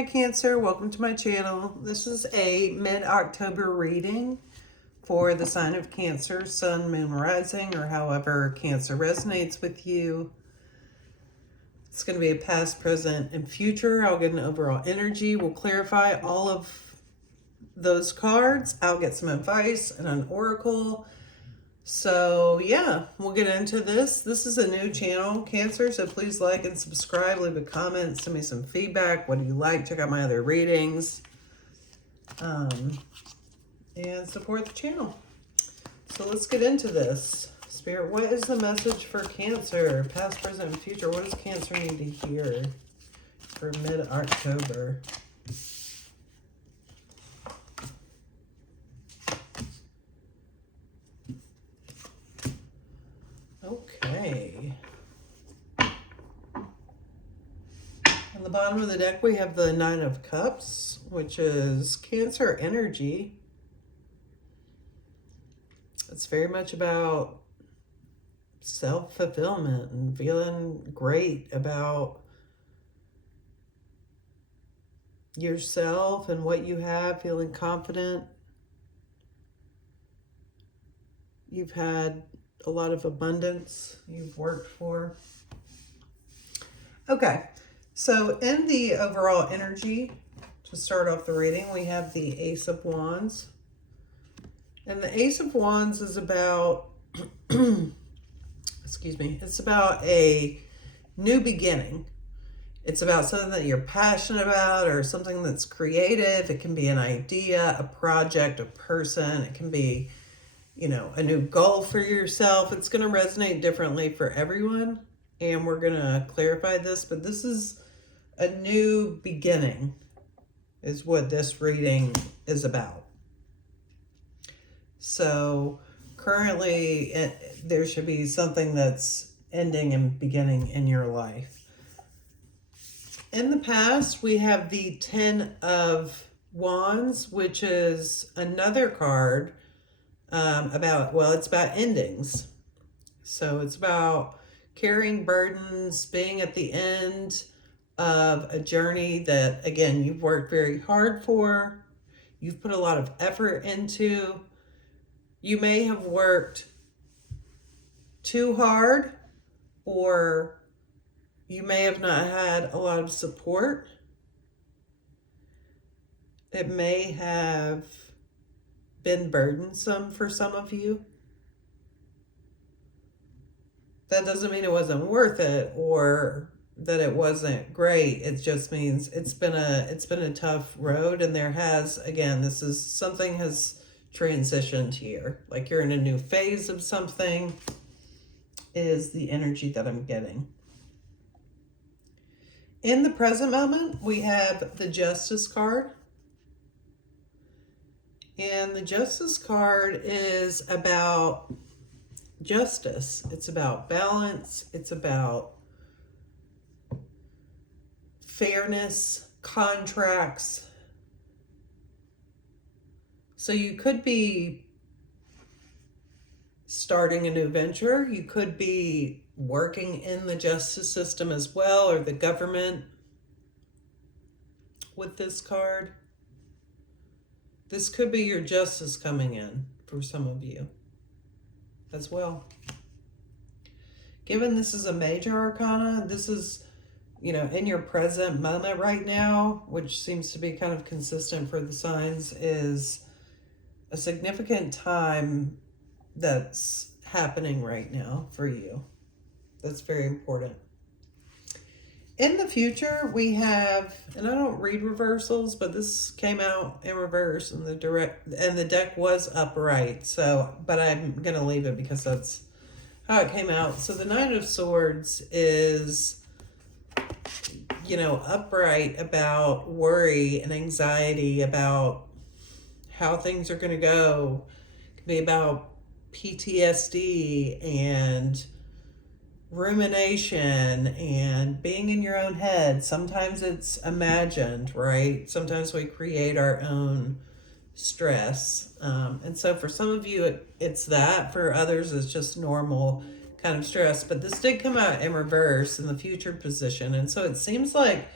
Hi Cancer, welcome to my channel. This is a mid-October reading for the sign of Cancer, Sun, Moon, Rising, or however Cancer resonates with you. It's going to be a past, present, and future. I'll get an overall energy. We'll clarify all of those cards. I'll get some advice and an oracle. So yeah, we'll get into this. This is a new channel, Cancer, so please like and subscribe, leave a comment, send me some feedback. What do you like? Check out my other readings. And support the channel. So let's get into this. Spirit, what is the message for Cancer? Past, present, and future. What does Cancer need to hear for mid-October? Okay. On the bottom of the deck, we have the Nine of Cups, which is Cancer energy. It's very much about self-fulfillment and feeling great about yourself and what you have, feeling confident. You've had a lot of abundance you've worked for. Okay, so in the overall energy, to start off the reading, we have the Ace of Wands. And the Ace of Wands is about, excuse me, it's about a new beginning. It's about something that you're passionate about or something that's creative. It can be an idea, a project, a person. It can be, you know, a new goal for yourself. It's going to resonate differently for everyone. And we're going to clarify this, but this is a new beginning is what this reading is about. So currently there should be something that's ending and beginning in your life. In the past, we have the Ten of Wands, which is another card it's about endings. So it's about carrying burdens, being at the end of a journey that, again, you've worked very hard for. You've put a lot of effort into. You may have worked too hard, or you may have not had a lot of support. It may have been burdensome for some of you. That doesn't mean it wasn't worth it or that it wasn't great. It just means it's been a tough road, and there has, again, this is something has transitioned here. Like you're in a new phase of something is the energy that I'm getting. In the present moment, we have the Justice card. And the Justice card is about justice. It's about balance. It's about fairness, contracts. So you could be starting a new venture. You could be working in the justice system as well, or the government with this card. This could be your justice coming in for some of you as well. Given this is a major arcana, this is, you know, in your present moment right now, which seems to be kind of consistent for the signs, is a significant time that's happening right now for you. That's very important. In the future, we have, and I don't read reversals, but this came out in reverse, and the deck was upright. So, but I'm going to leave it because that's how it came out. So the Nine of Swords is, you know, upright about worry and anxiety about how things are going to go. It can be about PTSD and rumination and being in your own head. Sometimes it's imagined, right? Sometimes we create our own stress. And so for some of you, it's that. For others, it's just normal kind of stress. But this did come out in reverse in the future position. And so it seems like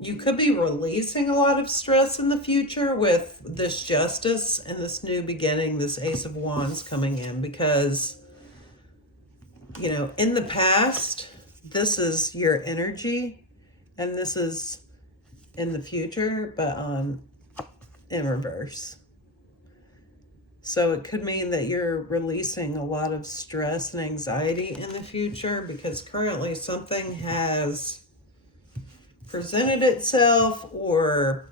you could be releasing a lot of stress in the future with this Justice and this new beginning, this Ace of Wands coming in, because, you know, in the past, this is your energy, and this is in the future, but in reverse. So it could mean that you're releasing a lot of stress and anxiety in the future, because currently something has presented itself, or,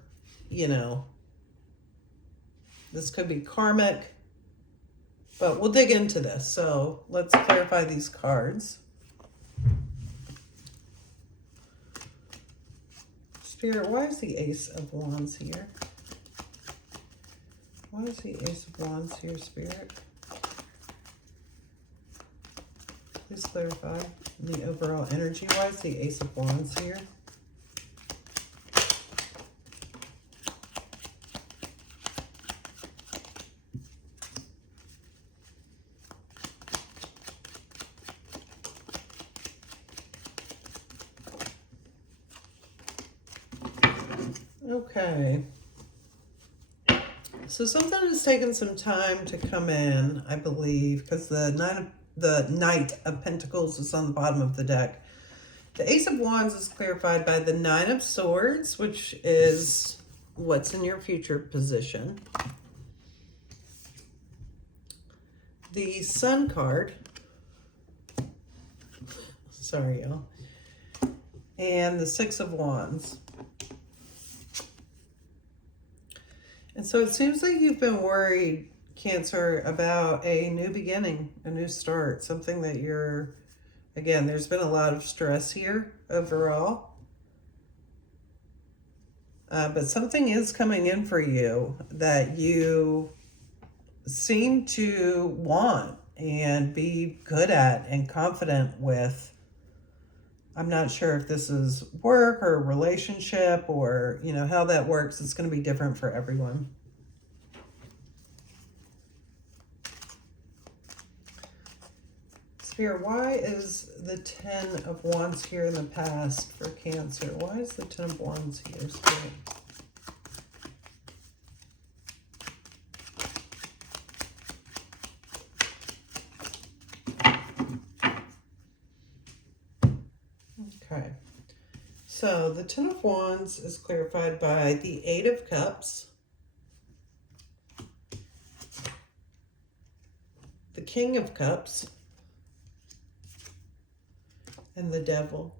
you know, this could be karmic, but we'll dig into this. So let's clarify these cards. Spirit, why is the Ace of Wands here? Why is the Ace of Wands here, Spirit? Please clarify the overall energy. Why is the Ace of Wands here? Okay. So something has taken some time to come in, I believe, because the Knight of Pentacles is on the bottom of the deck. The Ace of Wands is clarified by the Nine of Swords, which is what's in your future position. The Sun card. Sorry, y'all. And the Six of Wands. And so it seems like you've been worried, Cancer, about a new beginning, a new start, something that you're, again, there's been a lot of stress here overall. But something is coming in for you that you seem to want and be good at and confident with. I'm not sure if this is work or relationship or, you know, how that works. It's going to be different for everyone. Spirit, why is the Ten of Wands here in the past for Cancer? Why is the Ten of Wands here, Spirit? Okay, so the Ten of Wands is clarified by the Eight of Cups, the King of Cups, and the Devil.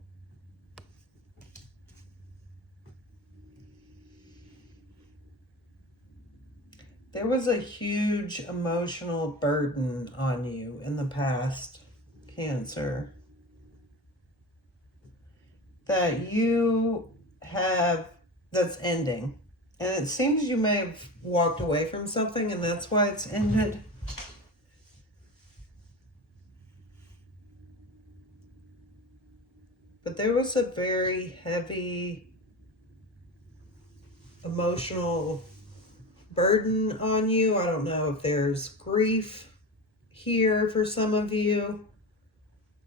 There was a huge emotional burden on you in the past, Cancer, that you have, that's ending. And it seems you may have walked away from something and that's why it's ended. But there was a very heavy emotional burden on you. I don't know if there's grief here for some of you.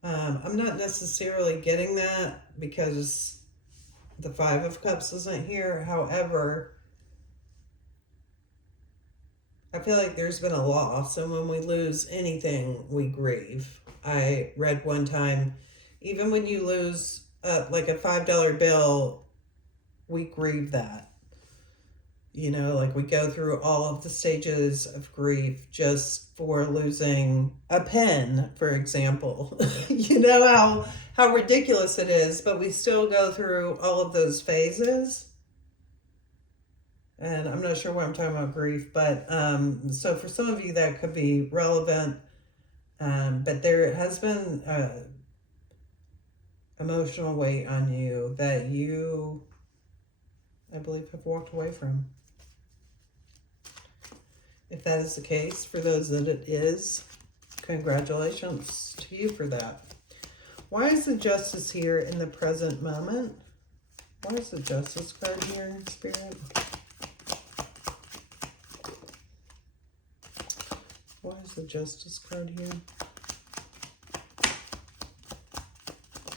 I'm not necessarily getting that because the Five of Cups isn't here. However, I feel like there's been a loss, and when we lose anything, we grieve. I read one time, even when you lose like a $5 bill, we grieve that. You know, like we go through all of the stages of grief just for losing a pen, for example. You know how ridiculous it is, but we still go through all of those phases. And I'm not sure why I'm talking about grief, but so for some of you that could be relevant. But there has been emotional weight on you that you, I believe, have walked away from. If that is the case, for those that it is, congratulations to you for that. Why is the Justice here in the present moment? Why is the Justice card here, Spirit? Why is the Justice card here?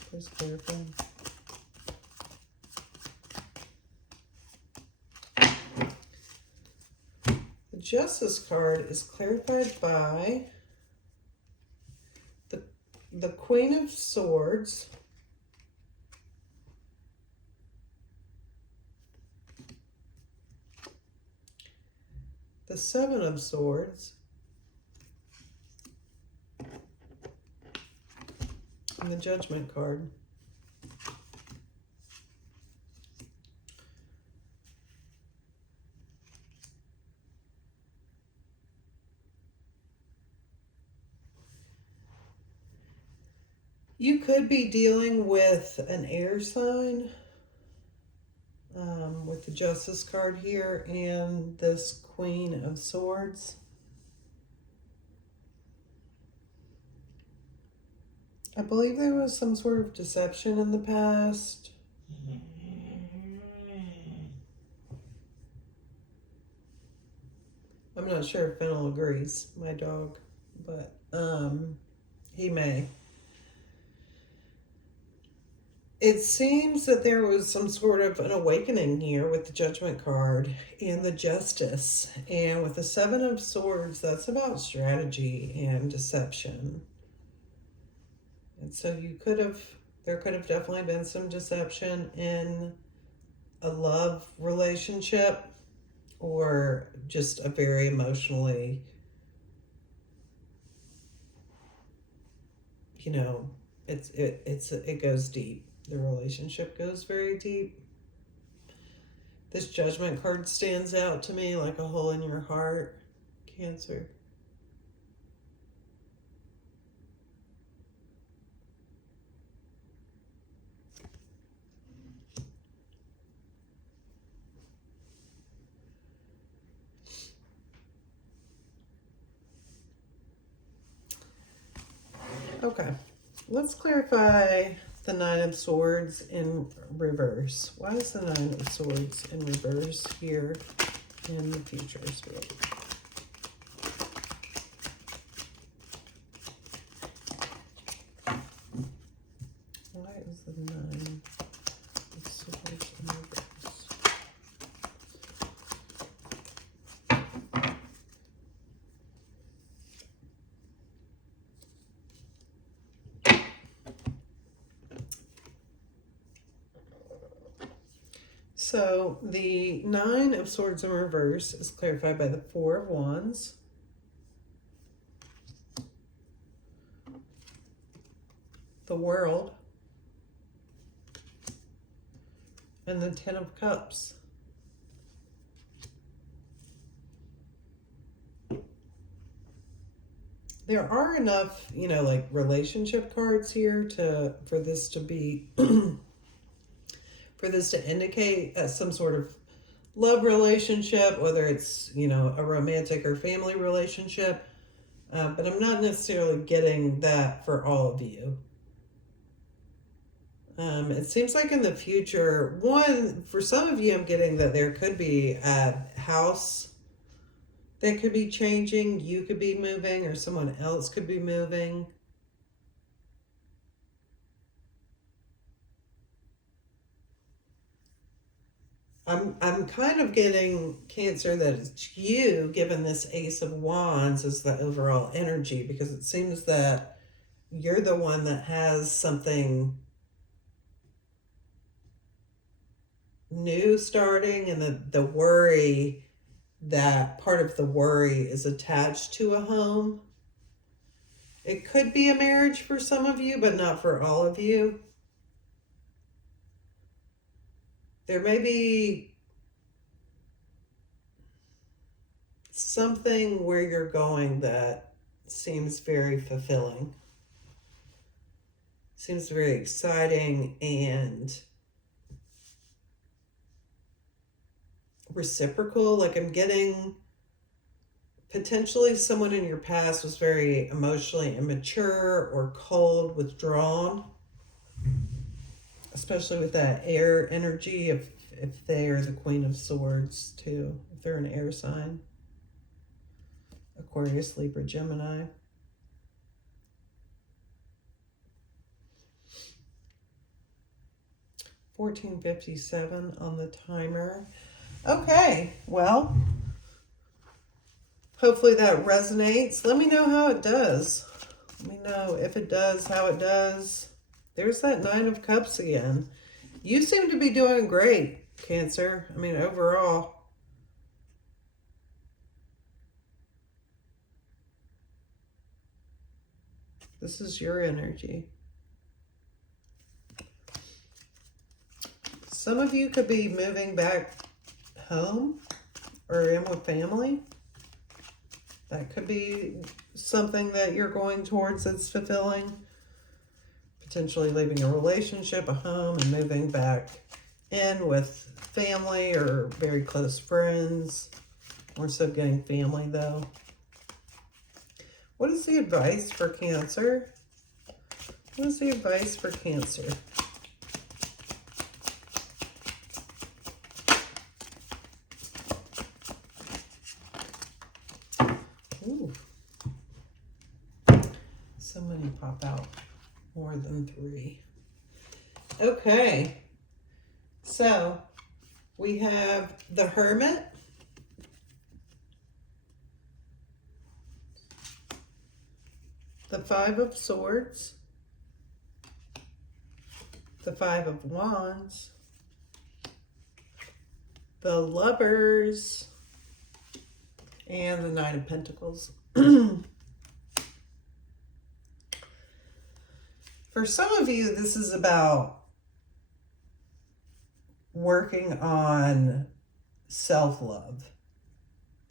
Please clarify. Justice card is clarified by the Queen of Swords, the Seven of Swords, and the Judgment card. You could be dealing with an air sign with the Justice card here and this Queen of Swords. I believe there was some sort of deception in the past. I'm not sure if Fennel agrees, my dog, but he may. It seems that there was some sort of an awakening here with the Judgment card and the Justice. And with the Seven of Swords, that's about strategy and deception. And so there could have definitely been some deception in a love relationship or just a very emotionally, it goes deep. The relationship goes very deep. This Judgment card stands out to me like a hole in your heart, Cancer. Okay, let's clarify the Nine of Swords in reverse. Why is the Nine of Swords in reverse here in the future spirit? Why is the Nine of Swords in reverse? So the Nine of Swords in reverse is clarified by the Four of Wands, the World, and the Ten of Cups. There are enough, like relationship cards here for this to be for this to indicate some sort of love relationship, whether it's, a romantic or family relationship. But I'm not necessarily getting that for all of you. It seems like in the future, for some of you, I'm getting that there could be a house that could be changing. You could be moving, or someone else could be moving. I'm kind of getting, Cancer, that it's you, given this Ace of Wands as the overall energy, because it seems that you're the one that has something new starting, and the worry, that part of the worry is attached to a home. It could be a marriage for some of you, but not for all of you. There may be something where you're going that seems very fulfilling, seems very exciting and reciprocal. Like, I'm getting potentially someone in your past was very emotionally immature or cold, withdrawn, especially with that air energy, if they are the Queen of Swords too, if they're an air sign. Aquarius, Libra, Gemini. $14.57 on the timer. Okay, well, Hopefully that resonates. Let me know how it does. Let me know if it does, how it does. There's that Nine of Cups again. You seem to be doing great, Cancer. I mean, overall. This is your energy. Some of you could be moving back home or in with family. That could be something that you're going towards that's fulfilling. Potentially leaving a relationship, a home, and moving back in with family or very close friends. More so getting family, though. What is the advice for Cancer? What is the advice for Cancer? Ooh. So many pop out. More than 3. Okay. So, we have the Hermit. The Five of Swords. The Five of Wands. The Lovers. And the Nine of Pentacles. For some of you, this is about working on self-love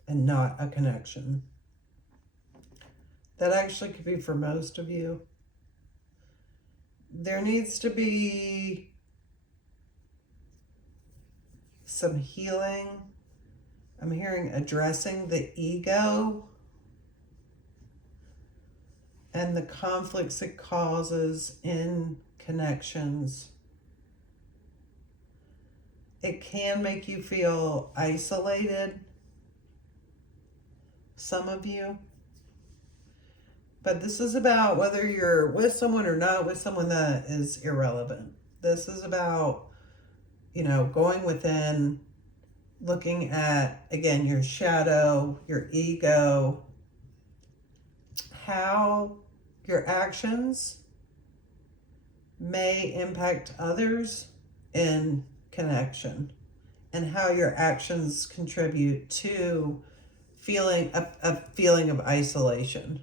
and not a connection. That actually could be for most of you. There needs to be some healing. I'm hearing addressing the ego and the conflicts it causes in connections. It can make you feel isolated, some of you. But this is about whether you're with someone or not with someone, that is irrelevant. This is about, you know, going within, looking at, again, your shadow, your ego, how your actions may impact others in connection, and how your actions contribute to a feeling of isolation.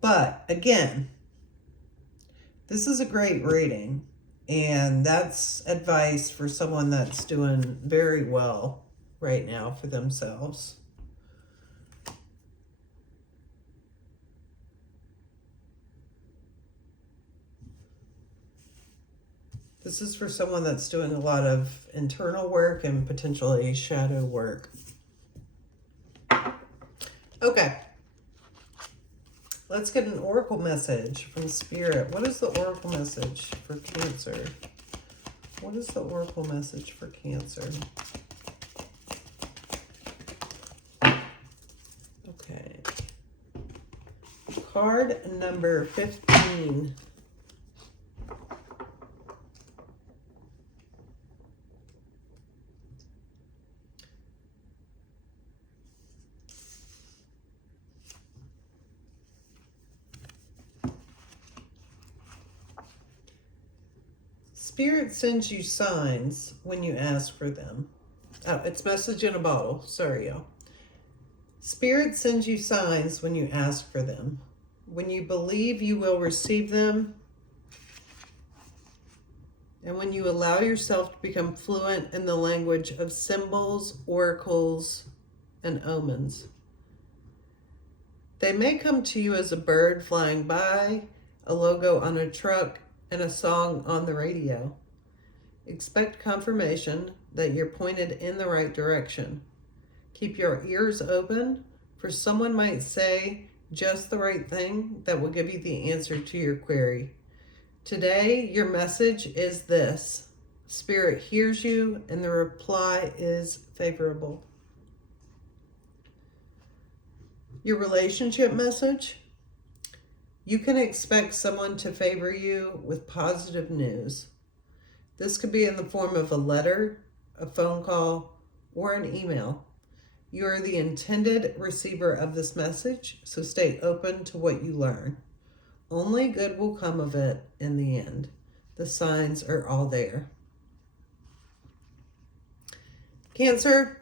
But again, this is a great reading, and that's advice for someone that's doing very well right now for themselves. This is for someone that's doing a lot of internal work and potentially shadow work. Okay. Let's get an oracle message from Spirit. What is the oracle message for Cancer? What is the oracle message for Cancer? Okay. Card number 15. Spirit sends you signs when you ask for them. Oh, it's message in a bottle. Sorry, y'all. Spirit sends you signs when you ask for them. When you believe you will receive them, and when you allow yourself to become fluent in the language of symbols, oracles, and omens. They may come to you as a bird flying by, a logo on a truck, and a song on the radio. Expect confirmation that you're pointed in the right direction. Keep your ears open, for someone might say just the right thing that will give you the answer to your query. Today, your message is this: Spirit hears you, and the reply is favorable. Your relationship message: you can expect someone to favor you with positive news. This could be in the form of a letter, a phone call, or an email. You are the intended receiver of this message, so stay open to what you learn. Only good will come of it in the end. The signs are all there. Cancer,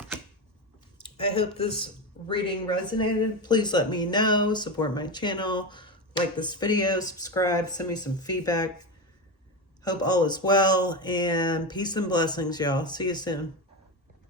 I hope this reading resonated. Please let me know. Support my channel. Like this video. Subscribe. Send me some feedback. Hope all is well. And peace and blessings, y'all. See you soon.